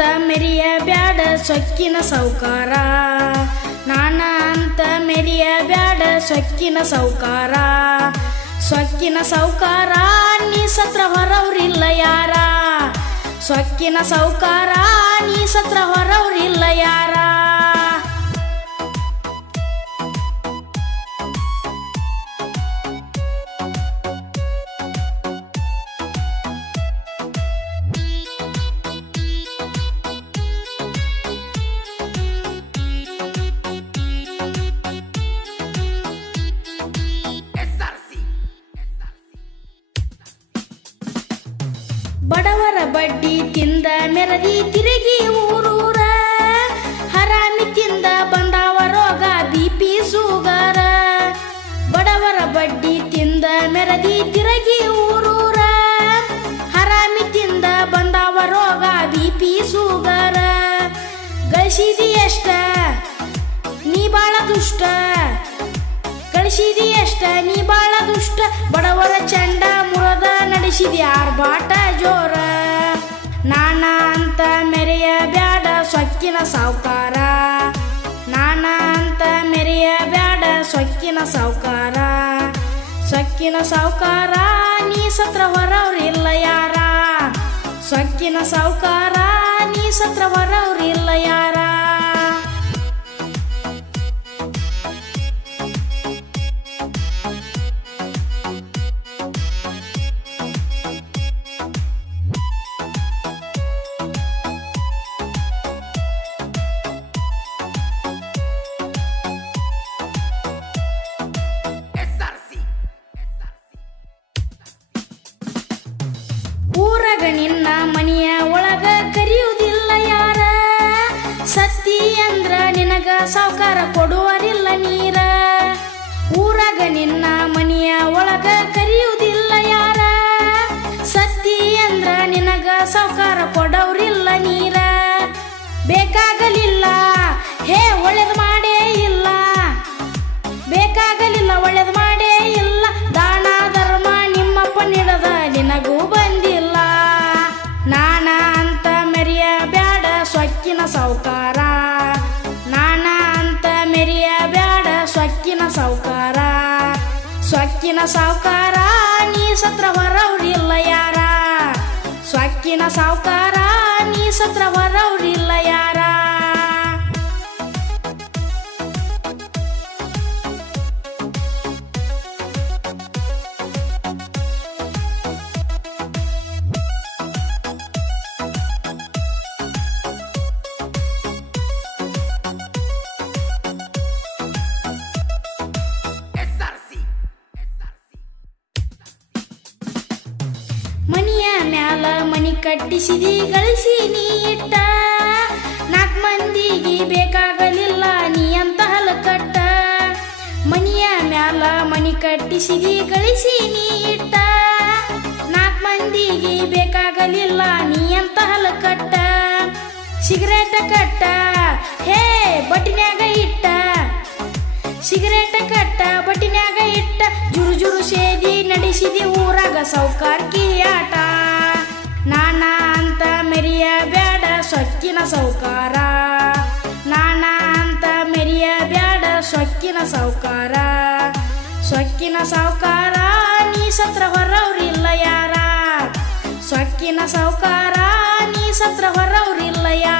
ಅಂತ ಮೆರಿಯ ಬ್ಯಾಡ ಸೊಕ್ಕಿನ ಸೌಕಾರ, ನಾನ ಅಂತ ಮೆರಿಯ ಬ್ಯಾಡ ಸೊಕ್ಕಿನ ಸೌಕಾರ. ಸೊಕ್ಕಿನ ಸೌಕಾರ ನೀ ಸತ್ರ ಹೊರವ್ರಿಲ್ಲ ಯಾರ, ಸೊಕ್ಕಿನ ಸೌಕಾರ ನೀ ಸತ್ರ ಹೊರವ್ರಿಲ್ಲ ಯಾರ. ಬಡವರ ಬಡ್ಡಿ ತಿಂದ ಮೆರದಿ ತಿರುಗಿ ಊರೂರ, ಹರಾಮಿ ತಿಂದ ಬಂದಾವ ರೋಗ ಬಿಪಿ ಶುಗರ. ಬಡವರ ಬಡ್ಡಿ ತಿಂದ ಮೆರದಿ ತಿರುಗಿ ಊರೂರ, ಹರಾಮಿ ತಿಂದ ಬಂದಾವ ರೋಗ ಬಿಪಿ ಶುಗರ. ಗಳಿಸಿದಿ ಎಷ್ಟ ನೀ ಬಾಳ ದುಷ್ಟ, ಗಳಿಸಿದಿ ಎಷ್ಟ ನೀ ಬಾಳ ದುಷ್ಟ. ಬಡವರ ಚಂಡ ಮುರದ ನಡೆಸಿದಿ ಆರ್ಭಾಟ ಜೋರ. ನಾನ ಅಂತ ಮೆರೆಯ ಬ್ಯಾಡ ಸೊಕ್ಕಿನ ಸಾವುಕಾರ, ನಾನ ಅಂತ ಮೆರೆಯ ಬ್ಯಾಡ ಸೊಕ್ಕಿನ ಸಾವುಕಾರ. ಸೊಕ್ಕಿನ ಸಾವುಕಾರ ನೀ ಸತ್ರ ಹೊರವ್ರಿಲ್ಲ ಯಾರ, ಸೊಕ್ಕಿನ ಸಾವುಕಾರ ನೀ ಸತ್ರ ಹೊರವ್ರಿಲ್ಲ ಯಾರ. ಊರಗ ನಿನ್ನ ಮನೆಯ ಒಳಗ ಕರಿಯುವುದಿಲ್ಲ ಯಾರ, ಸತ್ತಿ ಅಂದ್ರ ನಿನಗ ಸಾವುಕಾರ ಕೊಡುವರಿಲ್ಲ ನೀರ. ಊರಗ ನಿನ್ನ ಮನೆಯ ಒಳಗ ಕರಿಯುವುದಿಲ್ಲ ಯಾರ, ಸತ್ತಿ ಅಂದ್ರ ನಿನಗ ಸಾವುಕಾರ ಕೊಡವ್ರಿಲ್ಲ ನೀರ. ಬೇಕಾಗಲಿಲ್ಲ ಹೇ ಒಳ್ಳೇದು ಮಾಡೇ ಇಲ್ಲ, ಬೇಕಾಗಲಿಲ್ಲ ಒಳ್ಳೇದು ಮಾಡೇ ಇಲ್ಲ. ದಾನ ಧರ್ಮ ನಿಮ್ಮಪ್ಪ ನೀಡದ ನಿನಗೂ ಬಂದಿಲ್ಲ. ನಾನ ಅಂತ ಮೆರಿಯ ಬ್ಯಾಡ ಸೊಕ್ಕಿನ ಸಾವುಕಾರ, ನಾನ ಅಂತ ಮೆರಿಯ ಬ್ಯಾಡ ಸೊಕ್ಕಿನ ಸಾವುಕಾರ. ಸೊಕ್ಕಿನ ಸಾವುಕಾರ ನೀ ಸತ್ರ ಹೊರವ್ರಿಲ್ಲ ಯಾರ, ಸೊಕ್ಕಿನ ಸಾವುಕಾರ ನೀ ಸತ್ರ ಹೊರವ್ರಿಲ್ಲ ಯಾರ. ಮನಿಯ ಮ್ಯಾಲ ಮನಿ ಕಟ್ಟಿಸಿದಿ ಗಳಿಸಿ ನೀ ಇಟ್ಟ, ನಾಲ್ಕು ಮಂದಿಗೆ ಬೇಕಾಗಲಿಲ್ಲ ನೀ ಅಂತ ಹಲಕಟ್ಟ. ಮನಿಯ ಮ್ಯಾಲ ಮನಿ ಕಟ್ಟಿಸಿದಿ ಗಳಿಸಿ ನೀ ಇಟ್ಟ, ನಾಲ್ಕು ಮಂದಿಗೆ ಬೇಕಾಗಲಿಲ್ಲ ನೀ ಅಂತ ಹಲಕಟ್ಟ. ಸಿಗರೇಟ ಕಟ್ಟ ಹೇ ಬಟ್ಟಿನ್ಯಾಗ ಇಟ್ಟ, ಸಿಗರೇಟ ಕಟ್ಟ ಬಟ್ಟಿನ್ಯಾಗ ಇಟ್ಟ. ಜುರು ಜುರು ಸೇದಿ ನಡೆಸಿದಿ ಊರಾಗ ಸೌಕಾರ್ಕಿ ಆಟ. ನಾನ ಅಂತ ಮೆರಿಯ ಬ್ಯಾಡ ಸೊಕ್ಕಿನ ಸೌಕಾರ, ನಾನ ಅಂತ ಮೆರಿಯ ಬ್ಯಾಡ ಸೊಕ್ಕಿನ ಸೌಕಾರ. ಸೊಕ್ಕಿನ ಸೌಕಾರ ನೀ ಸತ್ರ ಹೊರವ್ರಿಲ್ಲ ಯಾರ, ಸೊಕ್ಕಿನ ಸೌಕಾರ ನೀ ಸತ್ರ ಹೊರವ್ರಿಲ್ಲ ಯಾರ.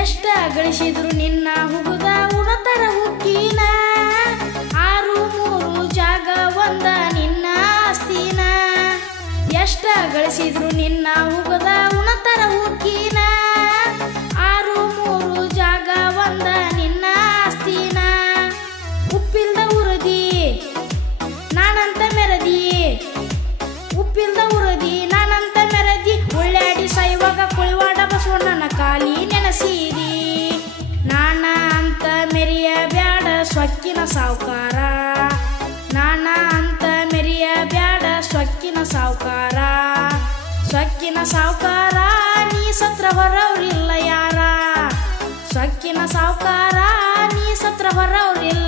ಎಷ್ಟ ಗಳಿಸಿದ್ರು ನಿನ್ನ ಹುಗುದ ಉಣತರ ಹುಕ್ಕಿನ, ಆರು ಮೂರು ಜಾಗ ಒಂದ ನಿನ್ನ ಆಸ್ತಿನ. ಎಷ್ಟ ಗಳಿಸಿದ್ರು ನಿನ್ನ ಹುಗುದ ಉಣತರ ಹುಕ್ಕಿನ, ಆರು ಮೂರು ಜಾಗ ಒಂದ ನಿನ್ನ ಆಸ್ತಿನ. ಉಪ್ಪಿಲ್ದ ಉರದಿ ನಾನಂತ ಮೆರದಿ, ಉಪ್ಪಿಲ್ದ ಉರದಿ ನಾನಂತ ಮೆರದಿ. ಉಳ್ಳಾಡಿ ಸೈವಾಗ ಕುಳಿವಾಡ ಬಸವಣ್ಣನ ಕಾಲಿ ನೆನಸಿದಿ. ನಾನ ಅಂತ ಮೆರಿಯ ಬ್ಯಾಡ ಸ್ವಚ್ಛ ಸೊಕ್ಕಿನ ಸಾವುಕಾರ ನಾನ ಅಂತ ಮೆರಿಯ ಬ್ಯಾಡ ಸೊಕ್ಕಿನ ಸಾವುಕಾರ ಸೊಕ್ಕಿನ ಸಾವುಕಾರ ನೀ ಸತ್ರ ಹೊರವ್ರಿಲ್ಲ ಯಾರ ಸೊಕ್ಕಿನ ಸಾವುಕಾರ ನೀ ಸತ್ರ ಹೊರವ್ರಿಲ್ಲ